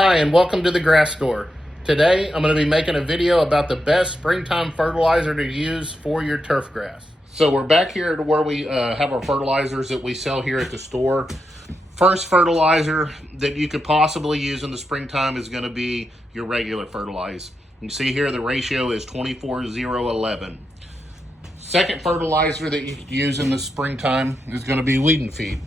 Hi, and welcome to the grass store. Today, I'm going to be making a video about the best springtime fertilizer to use for your turf grass. So we're back here to where we have our fertilizers that we sell here at the store. First fertilizer that you could possibly use in the springtime is going to be your regular fertilizer. You can see here the ratio is 24:0:11. Second fertilizer that you could use in the springtime is going to be weed and feed.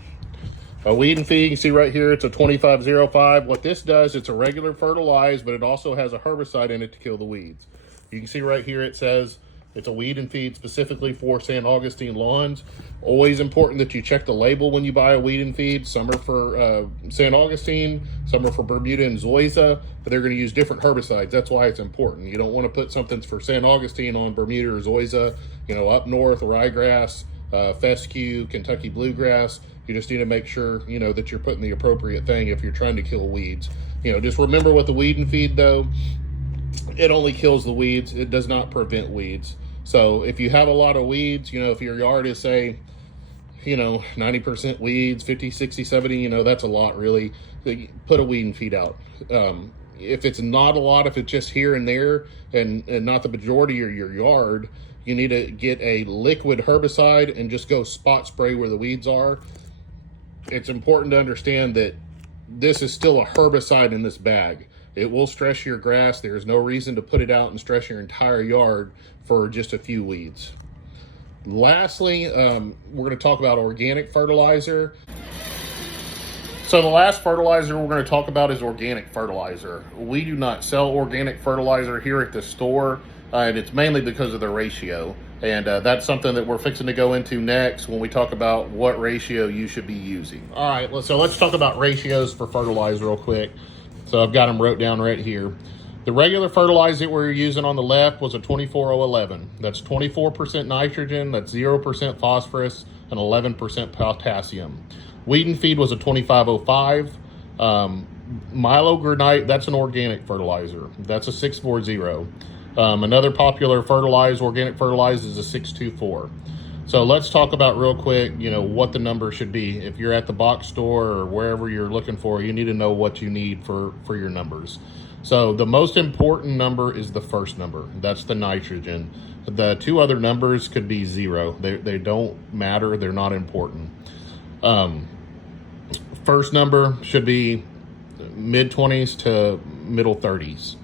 A weed and feed, you can see right here, it's a 25:05. What this does, it's a regular fertilizer, but it also has a herbicide in it to kill the weeds. You can see right here, it says it's a weed and feed specifically for San Augustine lawns. Always important that you check the label when you buy a weed and feed. Some are for San Augustine, some are for Bermuda and Zoysia, but they're going to use different herbicides. That's why it's important. You don't want to put something for San Augustine on Bermuda or Zoysia. You know, up north, ryegrass, fescue, Kentucky bluegrass. You just need to make sure, you know, that you're putting the appropriate thing if you're trying to kill weeds. You know, just remember with the weed and feed though, it only kills the weeds. It does not prevent weeds. So if you have a lot of weeds, you know, if your yard is say, you know, 90% weeds, 50, 60, 70, you know, that's a lot really. Put a weed and feed out. If it's not a lot, if it's just here and there and not the majority of your yard, you need to get a liquid herbicide and just go spot spray where the weeds are. It's important to understand that this is still a herbicide in this bag. It will stress your grass. There's no reason to put it out and stress your entire yard for just a few weeds. Lastly, we're going to talk about organic fertilizer. So the last fertilizer we're going to talk about is organic fertilizer. We do not sell organic fertilizer here at the store, and it's mainly because of the ratio. And that's something that we're fixing to go into next when we talk about what ratio you should be using. All right, so let's talk about ratios for fertilizer real quick. So I've got them wrote down right here. The regular fertilizer that we're using on the left was a 24:0:11. That's 24% nitrogen, that's 0% phosphorus, and 11% potassium. Weed and feed was a 25:05. Milogranite, that's an organic fertilizer. That's a 640. Another popular fertilizer, organic fertilizer, is a 624. So let's talk about real quick, you know, what the number should be. If you're at the box store or wherever you're looking for, you need to know what you need for your numbers. So the most important number is the first number. That's the nitrogen. The two other numbers could be zero. They don't matter. They're not important. First number should be mid-20s to middle 30s.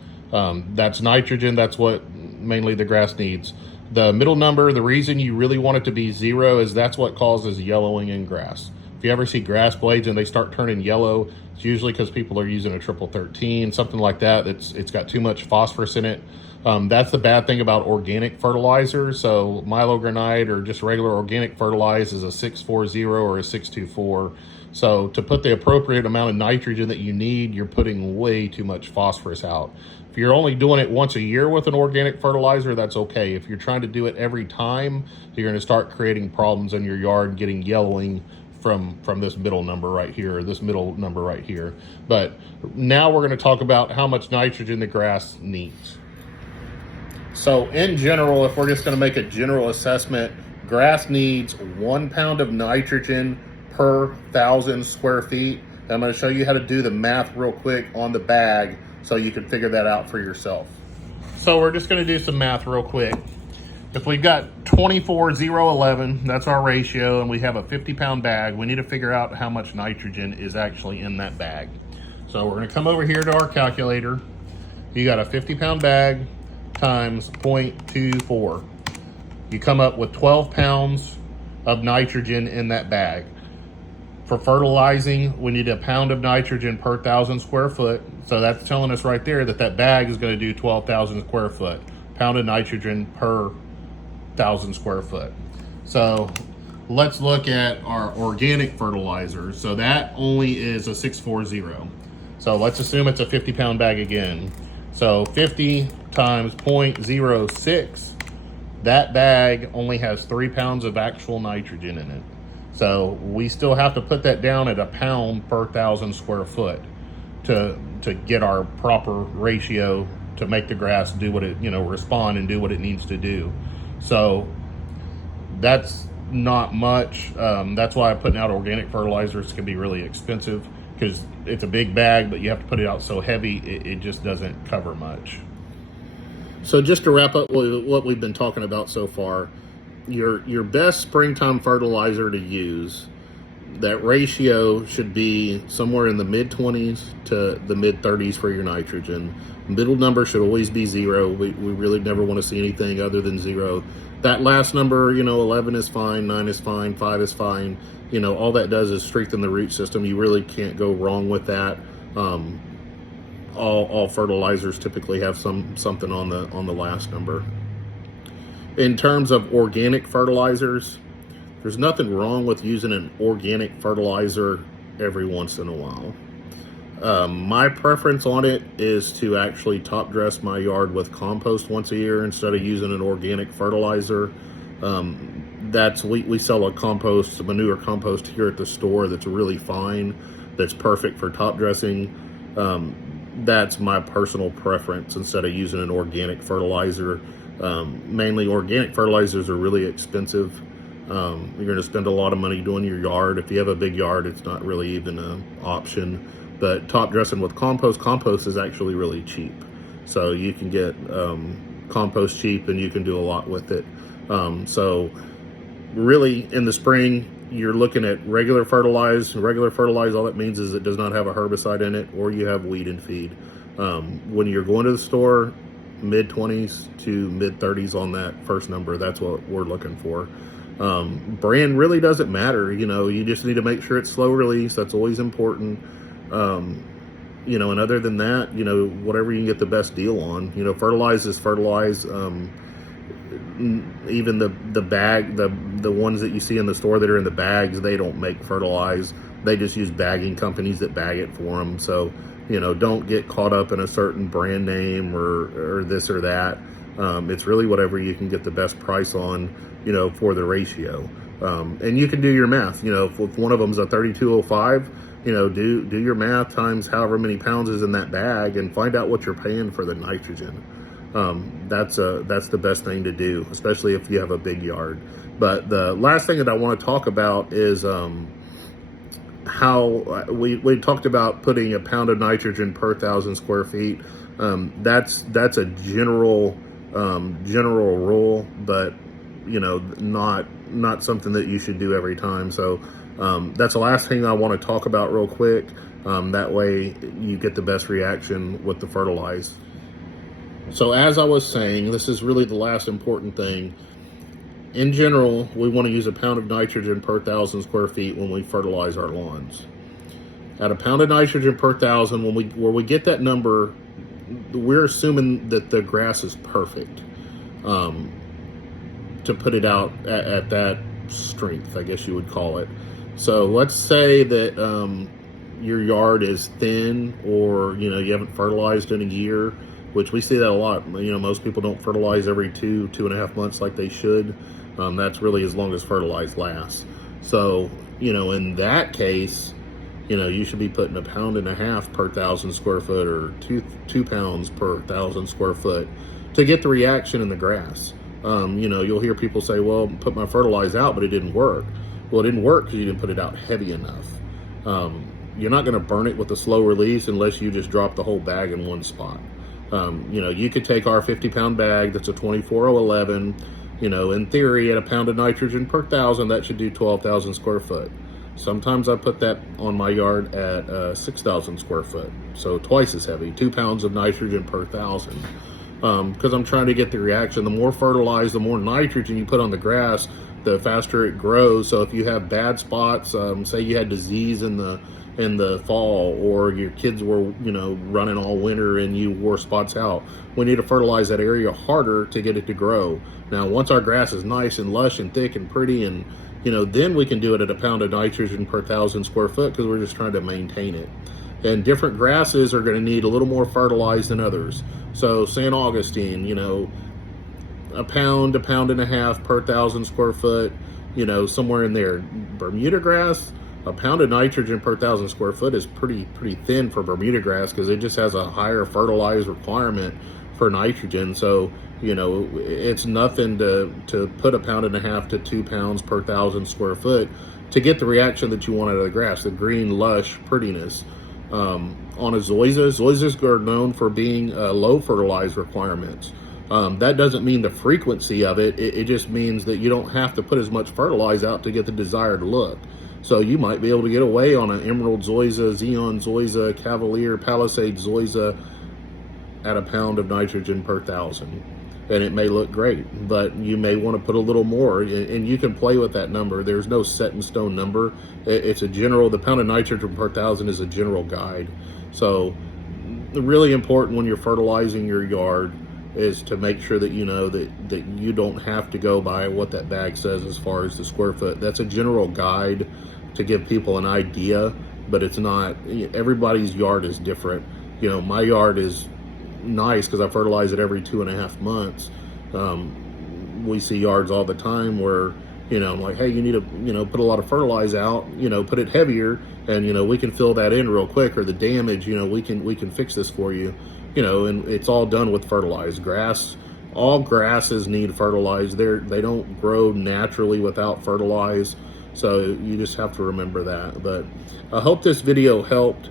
That's nitrogen. That's what mainly the grass needs. The middle number, the reason you really want it to be zero is that's what causes yellowing in grass. If you ever see grass blades and they start turning yellow, it's usually because people are using a triple 13, something like that. It's got too much phosphorus in it. That's the bad thing about organic fertilizer. So milogranite or just regular organic fertilizer is a 640 or a 624. So to put the appropriate amount of nitrogen that you need, you're putting way too much phosphorus out. If you're only doing it once a year with an organic fertilizer, that's okay. If you're trying to do it every time, you're going to start creating problems in your yard, getting yellowing from this middle number right here, or this middle number right here. But now we're going to talk about how much nitrogen the grass needs. So in general, if we're just going to make a general assessment, grass needs 1 pound of nitrogen per 1,000 square feet. I'm going to show you how to do the math real quick on the bag so you can figure that out for yourself. So we're just going to do some math real quick. If we've got 24:0:11, that's our ratio, and we have a 50-pound bag, we need to figure out how much nitrogen is actually in that bag. So we're going to come over here to our calculator. You got a 50-pound bag times 0.24. You come up with 12 pounds of nitrogen in that bag. For fertilizing, we need a pound of nitrogen per 1,000 square foot. So that's telling us right there that that bag is going to do 12,000 square foot. Pound of nitrogen per 1,000 square foot. So let's look at our organic fertilizer. So that only is a 640. So let's assume it's a 50-pound bag again. So 50 times 0.06, that bag only has 3 pounds of actual nitrogen in it. So we still have to put that down at a pound per 1,000 square foot to get our proper ratio to make the grass do what it, you know, respond and do what it needs to do. So that's not much. That's why putting out organic fertilizers can be really expensive. because it's a big bag, but you have to put it out so heavy, it just doesn't cover much. So just to wrap up what we've been talking about so far, your best springtime fertilizer to use, that ratio should be somewhere in the mid-20s to the mid-30s for your nitrogen. Middle number should always be 0. We really never want to see anything other than 0. That last number, 11 is fine, 9 is fine, 5 is fine. All that does is strengthen the root system. You really can't go wrong with that. All fertilizers typically have something on the last number. In terms of organic fertilizers, there's nothing wrong with using an organic fertilizer every once in a while. My preference on it is to actually top dress my yard with compost once a year instead of using an organic fertilizer. We sell a manure compost here at the store that's really fine, that's perfect for top dressing. That's my personal preference instead of using an organic fertilizer. Mainly organic fertilizers are really expensive. You're going to spend a lot of money doing your yard. If you have a big yard, it's not really even an option. But top dressing with compost is actually really cheap. So you can get compost cheap and you can do a lot with it. So really in the spring, you're looking at regular fertilize. Regular fertilize, all that means is it does not have a herbicide in it, or you have weed and feed. When you're going to the store, mid-20s to mid-30s on that first number. That's what we're looking for. Brand really doesn't matter. You just need to make sure it's slow release. That's always important. And other than that, whatever you can get the best deal on. Fertilize is fertilize. Even the bag, the ones that you see in the store that are in the bags, they don't make fertilize. They just use bagging companies that bag it for them. So, don't get caught up in a certain brand name or this or that. It's really whatever you can get the best price on, for the ratio. And you can do your math. If one of them's a 3205, do your math times however many pounds is in that bag and find out what you're paying for the nitrogen. That's the best thing to do, especially if you have a big yard. But the last thing that I want to talk about is how we talked about putting a pound of nitrogen per 1,000 square feet. That's a general rule, but not something that you should do every time. So that's the last thing I want to talk about real quick. That way you get the best reaction with the fertilize. So as I was saying, this is really the last important thing. In general, we want to use a pound of nitrogen per 1,000 square feet when we fertilize our lawns. At a pound of nitrogen per 1,000, when we get that number, we're assuming that the grass is perfect to put it out at that strength, I guess you would call it. So let's say that your yard is thin, or you haven't fertilized in a year, which we see that a lot. Most people don't fertilize every 2.5 months like they should. That's really as long as fertilize lasts. So, in that case, you should be putting 1.5 pounds per 1,000 square foot, or two pounds per 1,000 square foot to get the reaction in the grass. You'll hear people say, well, put my fertilize out, but it didn't work. Well, it didn't work because you didn't put it out heavy enough. You're not going to burn it with a slow release unless you just drop the whole bag in one spot. You could take our 50-pound bag that's a 24011, in theory at a pound of nitrogen per 1,000, that should do 12,000 square foot. Sometimes I put that on my yard at 6,000 square foot, so twice as heavy, 2 pounds of nitrogen per 1,000. Because I'm trying to get the reaction. The more fertilize, the more nitrogen you put on the grass, the faster it grows. So if you have bad spots, say you had disease in the fall, or your kids were running all winter and you wore spots out, we need to fertilize that area harder to get it to grow. Now once our grass is nice and lush and thick and pretty, and then we can do it at a pound of nitrogen per 1,000 square foot, because we're just trying to maintain it. And different grasses are going to need a little more fertilized than others. So St. Augustine, a pound, 1.5 pounds per 1,000 square foot, somewhere in there. Bermuda grass, a pound of nitrogen per 1,000 square foot is pretty thin for Bermuda grass, because it just has a higher fertilized requirement for nitrogen. So it's nothing to put 1.5 pounds to 2 pounds per 1,000 square foot to get the reaction that you want out of the grass, the green, lush prettiness. On a zoysias are known for being low fertilizer requirements. That doesn't mean the frequency of it. It just means that you don't have to put as much fertilizer out to get the desired look. So you might be able to get away on an Emerald Zoysia, Xeon Zoysia, Cavalier, Palisade Zoysia at a pound of nitrogen per 1,000. And it may look great, but you may want to put a little more, and you can play with that number. There's no set in stone number. It's a general, the pound of nitrogen per 1,000 is a general guide. So really important when you're fertilizing your yard is to make sure that you know that you don't have to go by what that bag says as far as the square foot. That's a general guide to give people an idea, but it's not, everybody's yard is different. You know, my yard is nice because I fertilize it every 2.5 months. We see yards all the time where, you know, I'm like, hey, you need to, you know, put a lot of fertilizer out, you know, put it heavier, and, you know, we can fill that in real quick, or the damage, you know, we can fix this for you, you know, and it's all done with fertilized grass. All grasses need fertilized. They don't grow naturally without fertilize. So you just have to remember that. But I hope this video helped.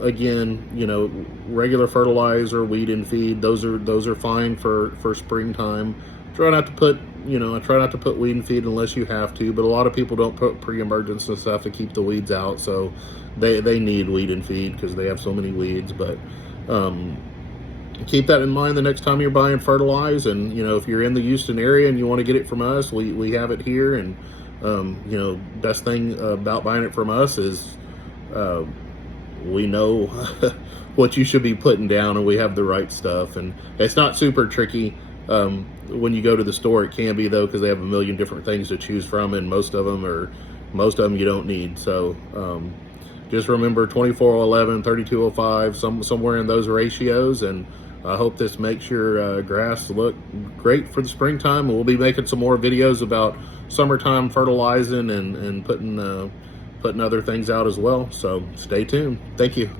Again, you know, regular fertilizer, weed and feed, those are fine for springtime. Try not to put, you know, I try not to put weed and feed unless you have to, but a lot of people don't put pre-emergence and stuff to keep the weeds out, so they need weed and feed because they have so many weeds. But keep that in mind the next time you're buying fertilizer. And, you know, if you're in the Houston area and you want to get it from us, we have it here. And you know, best thing about buying it from us is we know what you should be putting down, and we have the right stuff. And it's not super tricky. When you go to the store, it can be, though, because they have a million different things to choose from, and most of them you don't need. So just remember 24:11, 32:05, somewhere in those ratios. And I hope this makes your grass look great for the springtime. And we'll be making some more videos about summertime fertilizing and putting other things out as well. So stay tuned. Thank you.